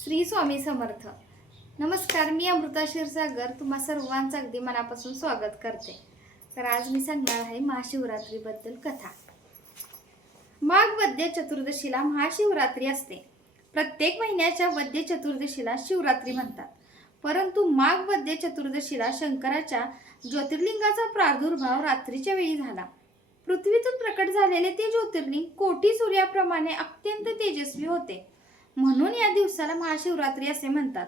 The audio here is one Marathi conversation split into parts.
श्री स्वामी समर्थ. नमस्कार, मी अमृता क्षीरसागर तुम्हा सर्वांचं अगदी मनापासून स्वागत करते. तर आज मी सांगणार आहे महाशिवरात्रीबद्दल कथा. माघ वद्य चतुर्दशीला महाशिवरात्री असते. प्रत्येक महिन्याच्या वद्य चतुर्दशीला शिवरात्री म्हणतात. परंतु माघ वद्य चतुर्दशीला शंकराच्या ज्योतिर्लिंगाचा प्रादुर्भाव रात्रीच्या वेळी झाला. पृथ्वीतून प्रकट झालेले ते ज्योतिर्लिंग कोटी सूर्याप्रमाणे अत्यंत तेजस्वी होते. म्हणून या दिवसाला महाशिवरात्री असे म्हणतात.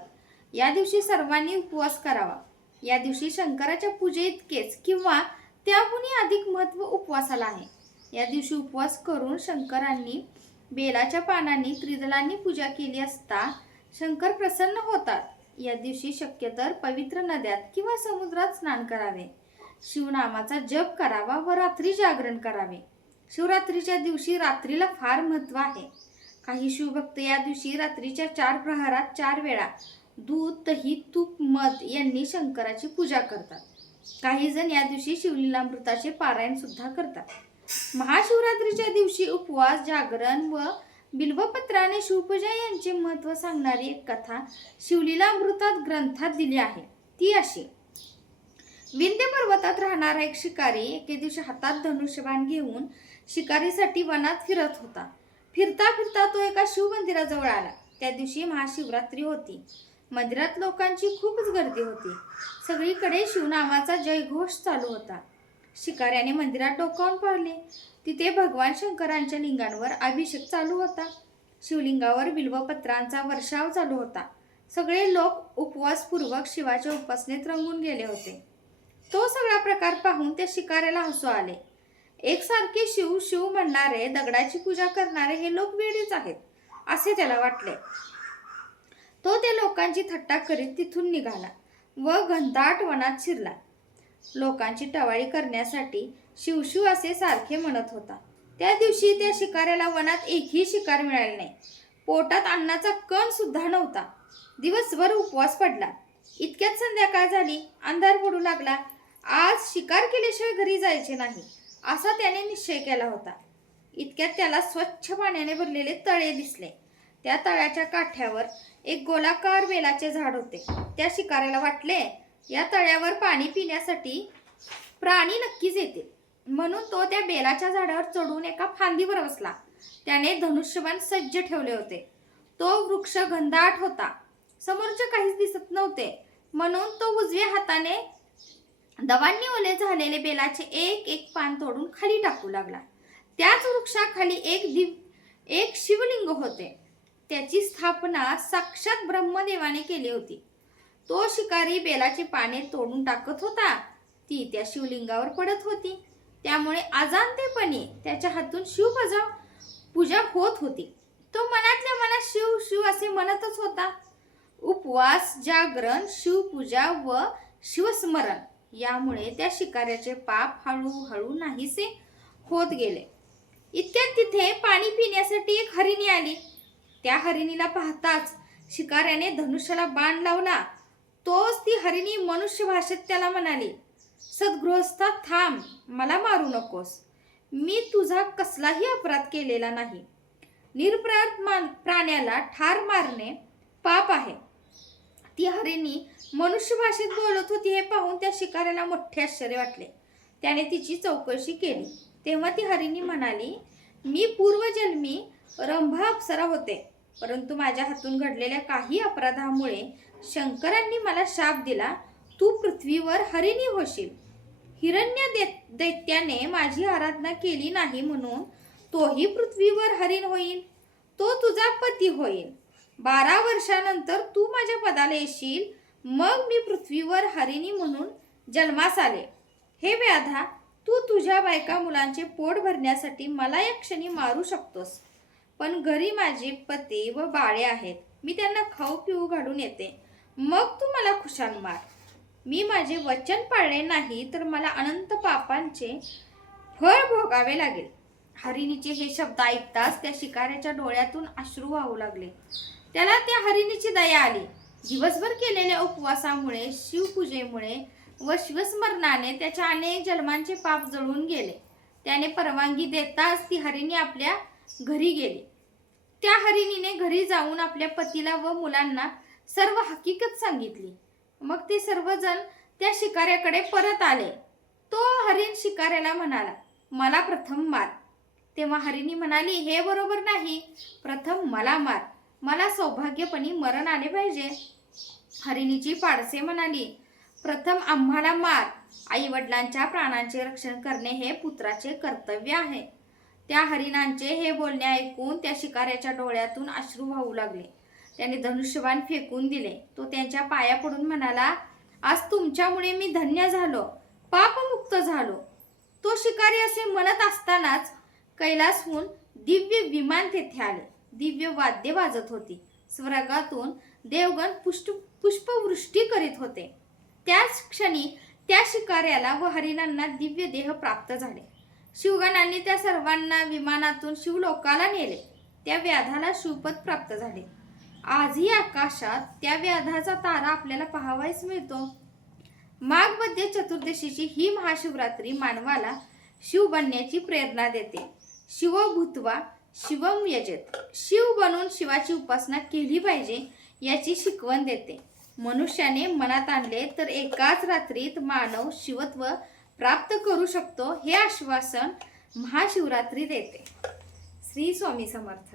या दिवशी सर्वांनी उपवास करावा. या दिवशी शंकराच्या पूजेइतकेच किंवा त्याहूनही अधिक महत्त्व उपवासाला आहे. या दिवशी उपवास करून शंकरांनी बेलाच्या पानांनी त्रिदलांनी पूजा केली असता शंकर प्रसन्न होतात. या दिवशी शक्यतर पवित्र नद्यात किंवा समुद्रात स्नान करावे. शिवनामाचा जप करावा व रात्री जागरण करावे. शिवरात्रीच्या दिवशी रात्रीला फार महत्त्व आहे. काही शिवभक्त या दिवशी रात्रीच्या 4 प्रहरात 4 वेळा दूध, दही, तूप, मध यांनी शंकराची पूजा करतात. काही जण या दिवशी शिवलीलामृताचे पारायण सुद्धा करतात. महाशिवरात्रीच्या दिवशी उपवास, जागरण व बिल्वपत्राने शिवपूजा यांचे महत्त्व सांगणारी एक कथा शिवलीलामृतात ग्रंथात दिली आहे. ती अशी. विंध्य पर्वतात राहणारा एक शिकारी एके दिवशी हातात धनुष्यबाण घेऊन शिकारीसाठी वनात फिरत होता. फिरता फिरता तो एका शिवमंदिराजवळ आला. त्या दिवशी महाशिवरात्री होती. मंदिरात लोकांची खूपच गर्दी होती. सगळीकडे शिवनामाचा जयघोष चालू होता. शिकाऱ्याने मंदिरात डोकावून पाहिले. तिथे भगवान शंकरांच्या लिंगांवर अभिषेक चालू होता. शिवलिंगावर बिल्वपत्रांचा वर्षाव चालू होता. सगळे लोक उपवासपूर्वक शिवाच्या उपासनेत रंगून गेले होते. तो सगळा प्रकार पाहून त्या शिकाऱ्याला हसू आले. एकसारखे शिव शिव म्हणणारे, दगडाची पूजा करणारे हे लोक वेडीच आहेत असे त्याला वाटले. तो त्या लोकांची थट्टा करीत तिथून निघाला व घनदाट वनात शिरला. लोकांची टवाळी करण्यासाठी शिवशिव असे सारखे म्हणत होता. त्या दिवशी त्या शिकाऱ्याला वनात एकही शिकार मिळाले नाही. पोटात अन्नाचा कण सुद्धा नव्हता. दिवसभर उपवास पडला. इतक्यात संध्याकाळ झाली. अंधार पडू लागला. आज शिकार केल्याशिवाय घरी जायचे नाही असा त्याने निश्चय केला होता. इतक्यात त्याला स्वच्छ पाण्याने भरलेले तळे दिसले. त्या तळ्याच्या काठ्यावर एक गोलाकार बेलाचे झाड होते. त्या शिकाऱ्याला वाटले या तळ्यावर पाणी पिण्यासाठी प्राणी नक्कीच येतील. म्हणून तो त्या बेलाच्या झाडावर चढून एका फांदीवर बसला. त्याने धनुष्यबाण सज्ज ठेवले होते. तो वृक्ष घनदाट होता. समोरचे काहीच दिसत नव्हते. म्हणून तो उजव्या हाताने दवांनी ओले झालेले बेलाचे एक एक पान तोडून खाली टाकू लागला. त्याच वृक्षाखाली एक शिवलिंग होते. त्याची स्थापना साक्षात ब्रह्मदेवाने केली होती. तो शिकारी बेलाची पाने तोडून टाकत होता. ती त्या शिवलिंगावर पडत होती. त्यामुळे अजाणतेपणी त्याच्या हातून पूजा होत होती. तो मनातल्या मनात शिव शिव असे म्हणतच होता. उपवास, जागरण, शिवपूजा व शिवस्मरण यामुळे त्या शिकाऱ्याचे पाप हळूहळू नाहीसे होत गेले. इतक्यात तिथे पाणी पिण्यासाठी एक हरिणी आली. त्या हरिणीला पाहताच शिकाऱ्याने धनुष्याला बाण लावला. तोच ती हरिणी मनुष्य भाषेत त्याला म्हणाली, सद्गृहस्था थांब, मला मारू नकोस. मी तुझा कसलाही अपराध केलेला नाही. निरपराध प्राण्याला ठार मारणे पाप आहे. ती हरिणी मनुष्य भाषेत बोलत होती हे पाहून त्या शिकाऱ्याला मोठे आश्चर्य वाटले. त्याने तिची चौकशी केली. तेव्हा ती हरिणी म्हणाली, मी पूर्वजन्मी रंभा अप्सरा होते. परंतु माझ्या हातून घडलेल्या काही अपराधामुळे शंकरांनी मला शाप दिला. तू पृथ्वीवर हरिणी होशील. हिरण्य दैत्याने माझी आराधना केली नाही म्हणून तोही पृथ्वीवर हरिण होईल. तो तुझा पती होईल. 12 वर्षानंतर तू माझ्या पदाला येशील. मग मी पृथ्वीवर हरिणी म्हणून जन्मास आले. हे व्याधा, तू तुझ्या बायका मुलांचे पोट भरण्यासाठी मला या क्षणी मारू शकतोस. पण घरी माझे पती व बाळे आहेत. मी त्यांना खाऊ पिऊ घालून येते. मग तू मला खुशाल मार. मी माझे वचन पाळले नाही तर मला अनंत पापांचे फळ भोगावे लागेल. हरिणीचे हे शब्द ऐकताच त्या शिकाऱ्याच्या डोळ्यातून अश्रू वाहू लागले. त्याला त्या हरिणीची दया आली. दिवसभर केलेल्या उपवासामुळे, शिवपूजेमुळे व शिवस्मरणाने त्याच्या अनेक जन्मांचे पाप जळून गेले. त्याने परवानगी देताच ती हरिणी आपल्या घरी गेली. त्या हरिणीने घरी जाऊन आपल्या पतीला व मुलांना सर्व हकीकत सांगितली. मग ते सर्वजण त्या शिकाऱ्याकडे परत आले. तो हरिण शिकाऱ्याला म्हणाला, मला प्रथम मार. तेव्हा हरिणी म्हणाली, हे बरोबर नाही, प्रथम मला मार, मला सौभाग्यपणी मरण आले पाहिजे. हरिणीची पाडसे म्हणाली, प्रथम आम्हाला मार. आई वडिलांच्या प्राणांचे रक्षण करणे हे पुत्राचे कर्तव्य आहे. त्या हरिणांचे हे बोलणे ऐकून त्या शिकाऱ्याच्या डोळ्यातून अश्रू वाहू लागले. त्याने धनुष्यबाण फेकून दिले. तो त्यांच्या पाया पडून म्हणाला, आज तुमच्यामुळे मी धन्य झालो, पापमुक्त झालो. तो शिकारी असे म्हणत असतानाच कैलासहून दिव्य विमान तेथे आले. दिव्य वाद्य वाजत होती. स्वर्गातून देवगण पुष्पवृष्टी करीत होते. त्याच क्षणी त्या शिकाऱ्याला व हरिणांना दिव्य देह प्राप्त झाले. शिवगणांनी त्या सर्वांना विमानातून शिवलोकाला नेले. त्या व्याधाला शिवपद प्राप्त झाले. आजही आकाशात त्या व्याधाचा तारा आपल्याला पाहावयास मिळतो. माघ वद्य चतुर्दशीची ही महाशिवरात्री मानवाला शिव बनण्याची प्रेरणा देते. शिवो भूत्वा शिवम यजेत, शिव बनून शिवाची उपासना केली पाहिजे याची शिकवण देते. मनुष्याने मनात आणले तर एकाच रात्रीत मानव शिवत्व प्राप्त करू शकतो हे आश्वासन महाशिवरात्री देते. श्री स्वामी समर्थ.